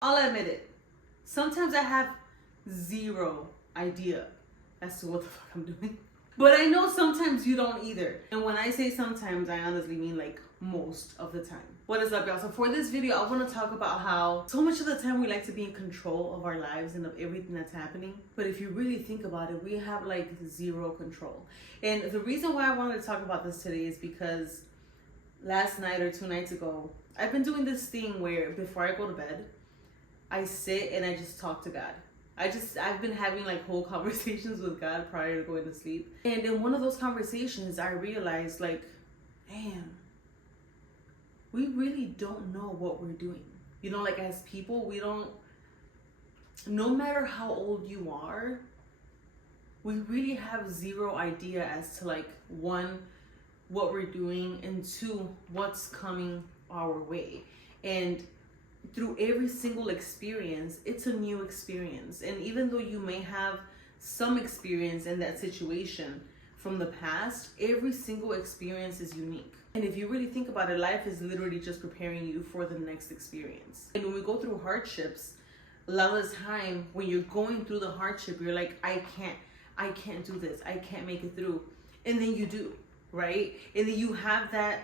I'll admit it. Sometimes I have zero idea as to what the fuck I'm doing. But I know sometimes you don't either. And when I say sometimes, I honestly mean like most of the time. What is up, y'all? So for this video, I want to talk about how so much of the time we like to be in control of our lives and of everything that's happening. But if you really think about it, we have like zero control. And the reason why I wanted to talk about this today is because last night or 2 nights ago, I've been doing this thing where before I go to bed, I sit and I just talk to God. I've been having like whole conversations with God prior to going to sleep. And in one of those conversations, I realized like, man, we really don't know what we're doing. You know, like as people, we don't, no matter how old you are, we really have zero idea as to like, one, what we're doing, and two, what's coming our way. And through every single experience, it's a new experience. And even though you may have some experience in that situation from the past, every single experience is unique. And if you really think about it, life is literally just preparing you for the next experience. And when we go through hardships, a lot of the time when you're going through the hardship, you're like, I can't do this, I can't make it through. And then you do, right? And then you have that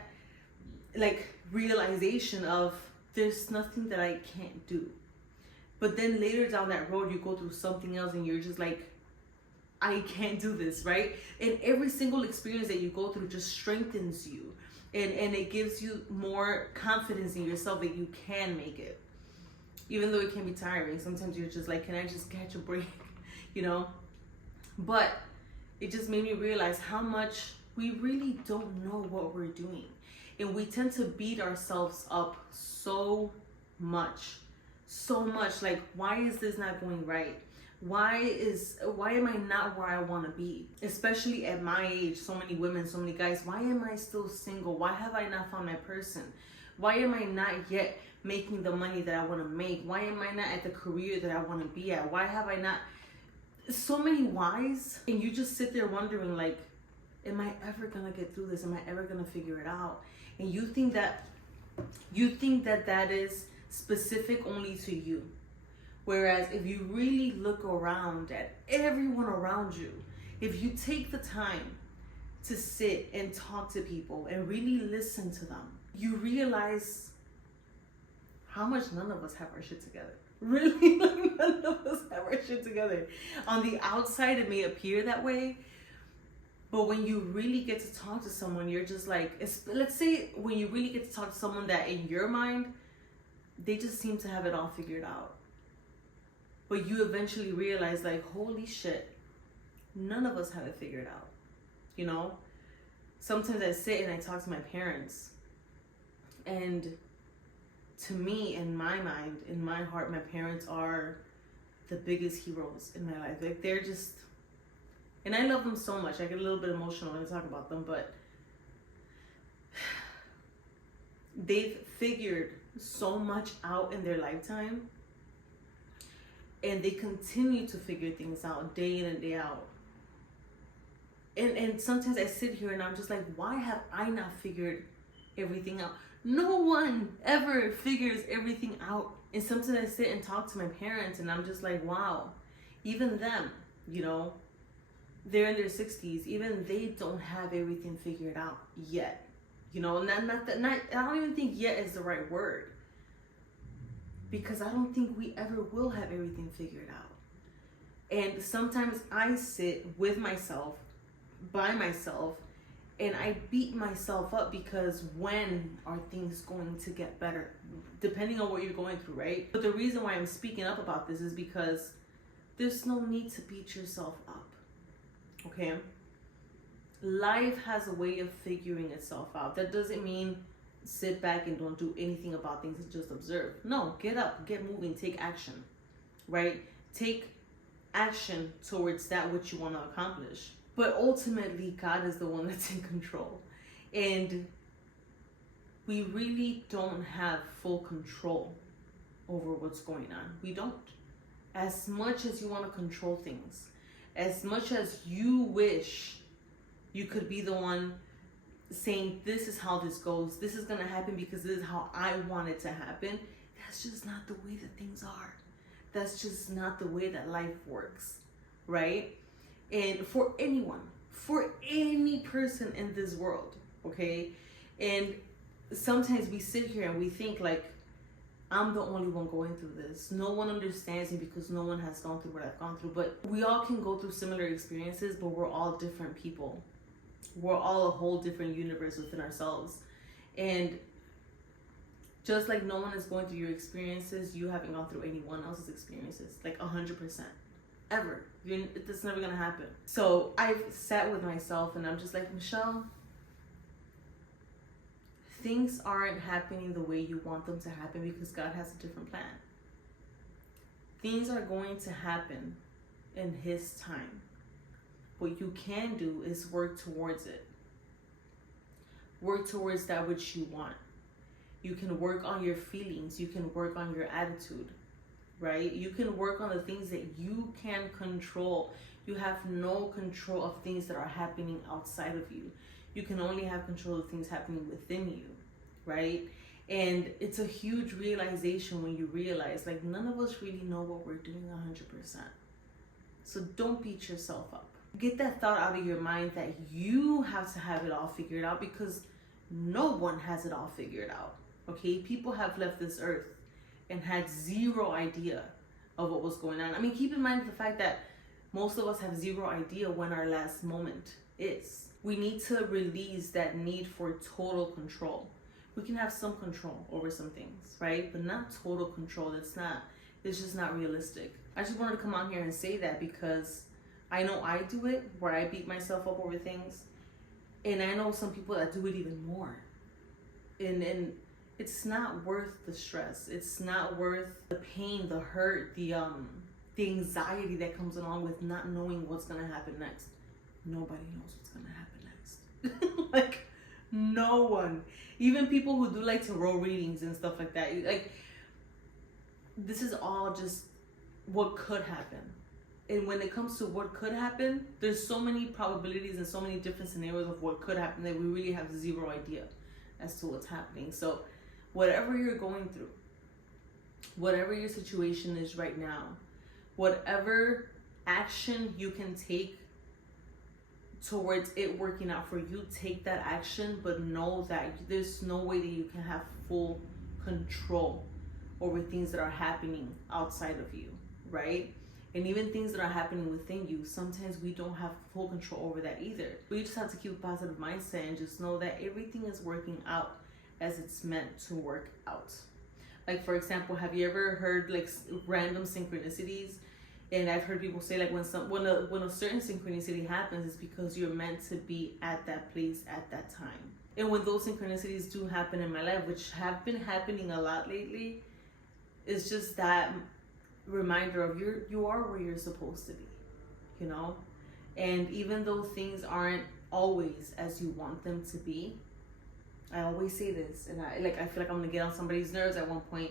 like realization of, there's nothing that I can't do. But then later down that road, you go through something else and you're just like, I can't do this, right? And every single experience that you go through just strengthens you. And it gives you more confidence in yourself that you can make it. Even though it can be tiring. Sometimes you're just like, can I just catch a break? You know? But it just made me realize how much we really don't know what we're doing. And we tend to beat ourselves up so much. Like, why is this not going right? Why am I not where I want to be? Especially at my age, so many women, so many guys. Why am I still single? Why have I not found my person? Why am I not yet making the money that I want to make? Why am I not at the career that I want to be at? Why have I not? So many whys. And you just sit there wondering like, am I ever gonna get through this? Am I ever gonna figure it out? And you think that that is specific only to you. Whereas if you really look around at everyone around you, if you take the time to sit and talk to people and really listen to them, you realize how much none of us have our shit together. Really, like none of us have our shit together. On the outside, it may appear that way. But when you really get to talk to someone, you're just like, let's say when you really get to talk to someone that in your mind, they just seem to have it all figured out. But you eventually realize like, holy shit, none of us have it figured out. You know? Sometimes I sit and I talk to my parents. And to me, in my mind, in my heart, my parents are the biggest heroes in my life. Like they're just... And I love them so much. I get a little bit emotional when I talk about them, but they've figured so much out in their lifetime, and they continue to figure things out day in and day out. And sometimes I sit here and I'm just like, why have I not figured everything out? No one ever figures everything out. And sometimes I sit and talk to my parents and I'm just like, wow, even them, you know, they're in their 60s, even they don't have everything figured out yet. You know, and I don't even think yet is the right word. Because I don't think we ever will have everything figured out. And sometimes I sit with myself, by myself, and I beat myself up because when are things going to get better? Depending on what you're going through, right? But the reason why I'm speaking up about this is because there's no need to beat yourself up. Okay, life has a way of figuring itself out. That doesn't mean sit back and don't do anything about things and just observe. No, get up, get moving, take action, right? Take action towards that which you want to accomplish. But ultimately, God is the one that's in control. And we really don't have full control over what's going on. We don't. As much as you want to control things, as much as you wish you could be the one saying, this is how this goes, this is going to happen because this is how I want it to happen, that's just not the way that things are. That's just not the way that life works, right? And for anyone, for any person in this world, okay? And sometimes we sit here and we think like, I'm the only one going through this. No one understands me because no one has gone through what I've gone through. But we all can go through similar experiences, but we're all different people. We're all a whole different universe within ourselves. And just like no one is going through your experiences, you haven't gone through anyone else's experiences, like 100%. Ever. It's never gonna happen. So I've sat with myself and I'm just like, Michelle, things aren't happening the way you want them to happen because God has a different plan. Things are going to happen in His time. What you can do is work towards it. Work towards that which you want. You can work on your feelings. You can work on your attitude, right? You can work on the things that you can control. You have no control of things that are happening outside of you. You can only have control of things happening within you, right? And it's a huge realization when you realize, like, none of us really know what we're doing 100%. So don't beat yourself up. Get that thought out of your mind that you have to have it all figured out, because no one has it all figured out, okay? People have left this earth and had zero idea of what was going on. I mean, keep in mind the fact that most of us have zero idea when our last moment is. We need to release that need for total control. We can have some control over some things, right? But not total control. It's just not realistic. I just wanted to come on here and say that because I know I do it, where I beat myself up over things. And I know some people that do it even more. And it's not worth the stress. It's not worth the pain, the hurt, the anxiety that comes along with not knowing what's gonna happen next. Nobody knows what's gonna happen next. Like, no one. Even people who do like tarot readings and stuff like that. Like, this is all just what could happen. And when it comes to what could happen, there's so many probabilities and so many different scenarios of what could happen that we really have zero idea as to what's happening. So whatever you're going through, whatever your situation is right now, whatever action you can take towards it working out for you, take that action, but know that there's no way that you can have full control over things that are happening outside of you, right? And even things that are happening within you, sometimes we don't have full control over that either. But you just have to keep a positive mindset and just know that everything is working out as it's meant to work out. Like, for example, have you ever heard like random synchronicities? And I've heard people say like when a certain synchronicity happens, it's because you're meant to be at that place at that time. And when those synchronicities do happen in my life, which have been happening a lot lately, it's just that reminder of you are where you're supposed to be, you know? And even though things aren't always as you want them to be, I always say this, and I feel like I'm gonna get on somebody's nerves at one point.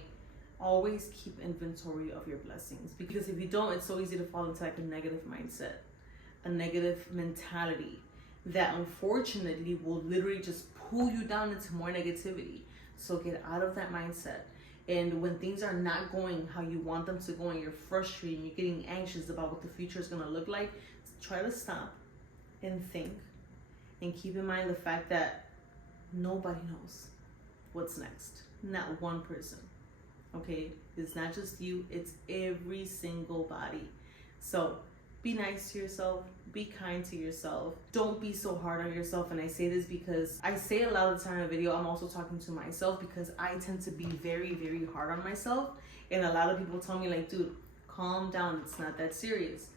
Always keep inventory of your blessings, because if you don't, it's so easy to fall into like a negative mindset, a negative mentality that unfortunately will literally just pull you down into more negativity. So get out of that mindset. And when things are not going how you want them to go and you're frustrated and you're getting anxious about what the future is going to look like, try to stop and think and keep in mind the fact that nobody knows what's next. Not one person. Okay? It's not just you, it's every single body. So be nice to yourself. Be kind to yourself. Don't be so hard on yourself. And I say this because I say a lot of the time in a video, I'm also talking to myself, because I tend to be very, very hard on myself. And a lot of people tell me like, dude, calm down. It's not that serious.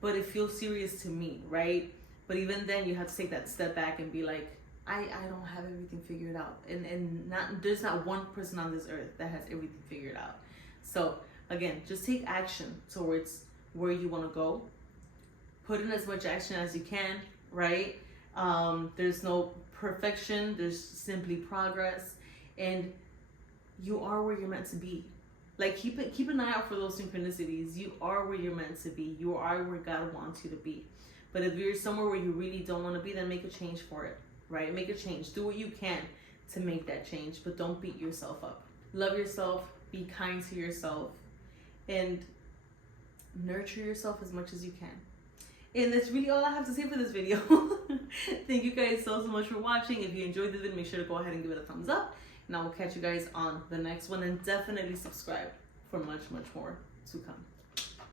But it feels serious to me, right? But even then you have to take that step back and be like, I don't have everything figured out. And there's not one person on this earth that has everything figured out. So again, just take action towards where you want to go. Put in as much action as you can, right? There's no perfection, there's simply progress, and you are where you're meant to be. Like, keep an eye out for those synchronicities. You are where you're meant to be. You are where God wants you to be. But if you're somewhere where you really don't want to be, then make a change for it, right? Make a change. Do what you can to make that change, but don't beat yourself up. Love yourself, be kind to yourself, and nurture yourself as much as you can. And that's really all I have to say for this video. Thank you guys so much for watching. If you enjoyed the video, make sure to go ahead and give it a thumbs up. And I will catch you guys on the next one. And definitely subscribe for much more to come.